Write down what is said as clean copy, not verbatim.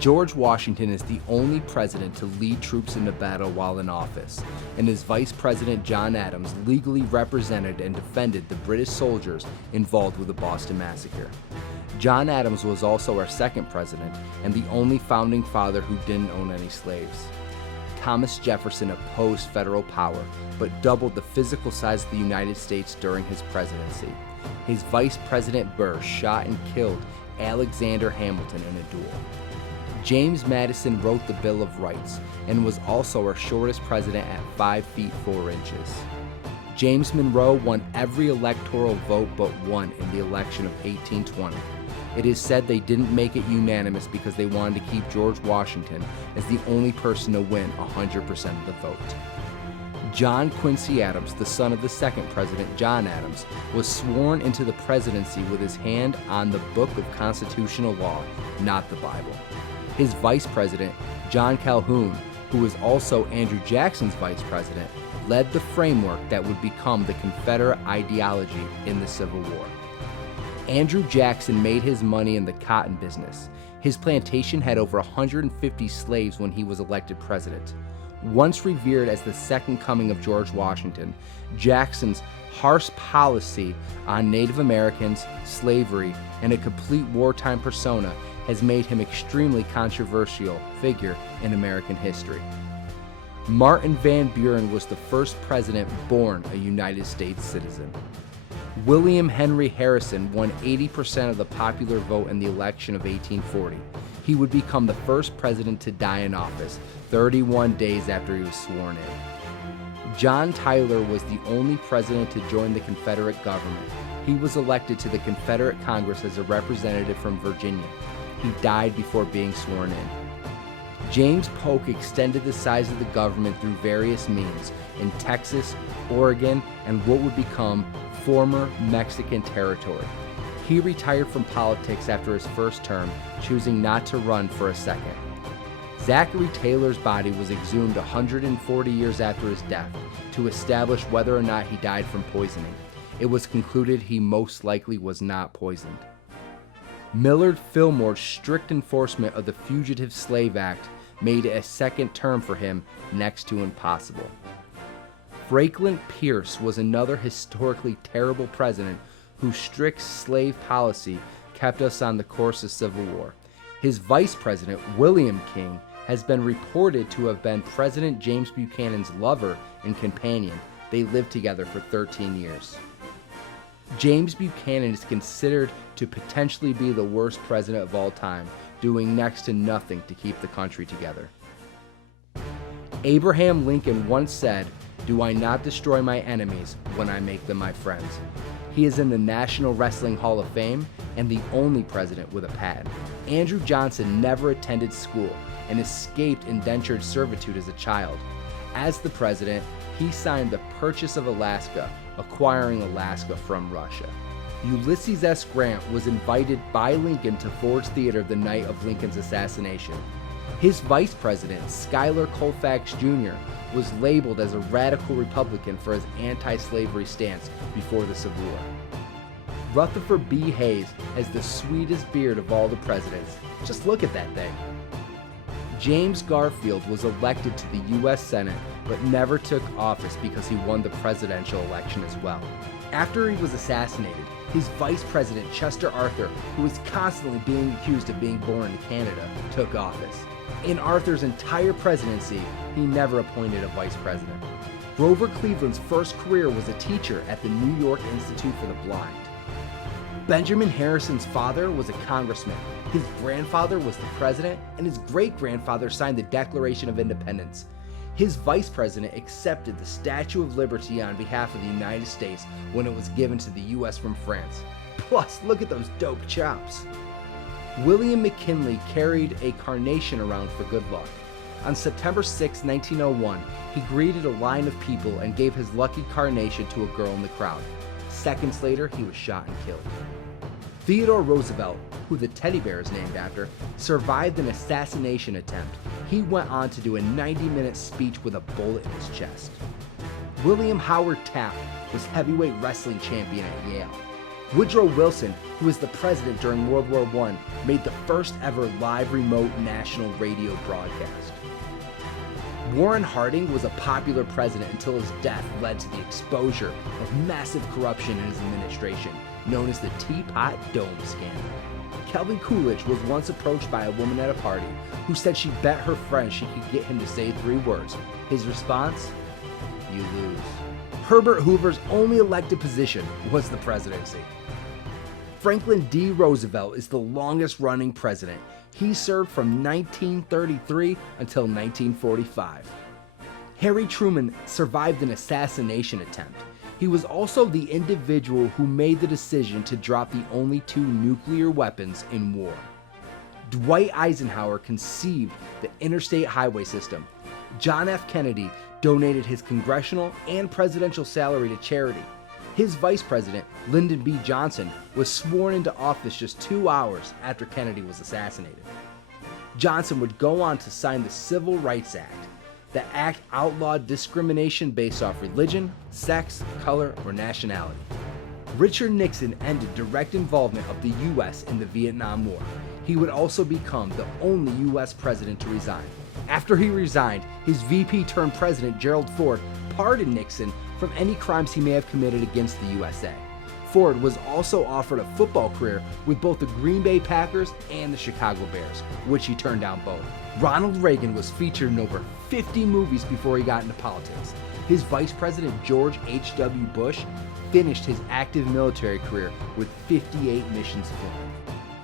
George Washington is the only president to lead troops into battle while in office, and his vice president John Adams legally represented and defended the British soldiers involved with the Boston Massacre. John Adams was also our second president and the only founding father who didn't own any slaves. Thomas Jefferson opposed federal power, but doubled the physical size of the United States during his presidency. His vice president Burr shot and killed Alexander Hamilton in a duel. James Madison wrote the Bill of Rights and was also our shortest president at 5 feet 4 inches. James Monroe won every electoral vote but one in the election of 1820. It is said they didn't make it unanimous because they wanted to keep George Washington as the only person to win 100% of the vote. John Quincy Adams, the son of the second president, John Adams, was sworn into the presidency with his hand on the Book of Constitutional Law, not the Bible. His vice president, John Calhoun, who was also Andrew Jackson's vice president, led the framework that would become the Confederate ideology in the Civil War. Andrew Jackson made his money in the cotton business. His plantation had over 150 slaves when he was elected president. Once revered as the second coming of George Washington, Jackson's harsh policy on Native Americans, slavery, and a complete wartime persona has made him extremely controversial figure in American history. Martin Van Buren was the first president born a United States citizen. William Henry Harrison won 80% of the popular vote in the election of 1840. He would become the first president to die in office 31 days after he was sworn in. John Tyler was the only president to join the Confederate government. He was elected to the Confederate Congress as a representative from Virginia. He died before being sworn in. James Polk extended the size of the government through various means in Texas, Oregon, and what would become former Mexican territory. He retired from politics after his first term, choosing not to run for a second. Zachary Taylor's body was exhumed 140 years after his death to establish whether or not he died from poisoning. It was concluded he most likely was not poisoned. Millard Fillmore's strict enforcement of the Fugitive Slave Act made a second term for him next to impossible. Franklin Pierce was another historically terrible president whose strict slave policy kept us on the course of Civil War. His vice president, William King, has been reported to have been President James Buchanan's lover and companion. They lived together for 13 years. James Buchanan is considered to potentially be the worst president of all time, doing next to nothing to keep the country together. Abraham Lincoln once said, "Do I not destroy my enemies when I make them my friends?" He is in the National Wrestling Hall of Fame and the only president with a pad. Andrew Johnson never attended school and escaped indentured servitude as a child. As the president, he signed the Purchase of Alaska, acquiring Alaska from Russia. Ulysses S. Grant was invited by Lincoln to Ford's Theater the night of Lincoln's assassination. His vice president, Schuyler Colfax Jr., was labeled as a radical Republican for his anti-slavery stance before the Civil War. Rutherford B. Hayes has the sweetest beard of all the presidents. Just look at that thing. James Garfield was elected to the U.S. Senate but never took office because he won the presidential election as well. After he was assassinated, his vice president, Chester Arthur, who was constantly being accused of being born in Canada, took office. In Arthur's entire presidency, he never appointed a vice president. Grover Cleveland's first career was a teacher at the New York Institute for the Blind. Benjamin Harrison's father was a congressman. His grandfather was the president, and his great-grandfather signed the Declaration of Independence. His vice president accepted the Statue of Liberty on behalf of the United States when it was given to the U.S. from France. Plus, look at those dope chops. William McKinley carried a carnation around for good luck. On September 6, 1901, he greeted a line of people and gave his lucky carnation to a girl in the crowd. Seconds later, he was shot and killed. Theodore Roosevelt, who the teddy bear is named after, survived an assassination attempt. He went on to do a 90-minute speech with a bullet in his chest. William Howard Taft was heavyweight wrestling champion at Yale. Woodrow Wilson, who was the president during World War I, made the first ever live remote national radio broadcast. Warren Harding was a popular president until his death led to the exposure of massive corruption in his administration, known as the Teapot Dome scandal. Calvin Coolidge was once approached by a woman at a party who said she bet her friend she could get him to say 3 words. His response? You lose. Herbert Hoover's only elected position was the presidency. Franklin D. Roosevelt is the longest running president. He served from 1933 until 1945. Harry Truman survived an assassination attempt. He was also the individual who made the decision to drop the only 2 nuclear weapons in war. Dwight Eisenhower conceived the interstate highway system. John F. Kennedy donated his congressional and presidential salary to charity. His vice president, Lyndon B. Johnson, was sworn into office just 2 hours after Kennedy was assassinated. Johnson would go on to sign the Civil Rights Act. The act outlawed discrimination based off religion, sex, color, or nationality. Richard Nixon ended direct involvement of the U.S. in the Vietnam War. He would also become the only U.S. president to resign. After he resigned, his VP turned president Gerald Ford pardoned Nixon from any crimes he may have committed against the USA. Ford was also offered a football career with both the Green Bay Packers and the Chicago Bears, which he turned down both. Ronald Reagan was featured in over 50 movies before he got into politics. His vice president George H.W. Bush finished his active military career with 58 missions flown.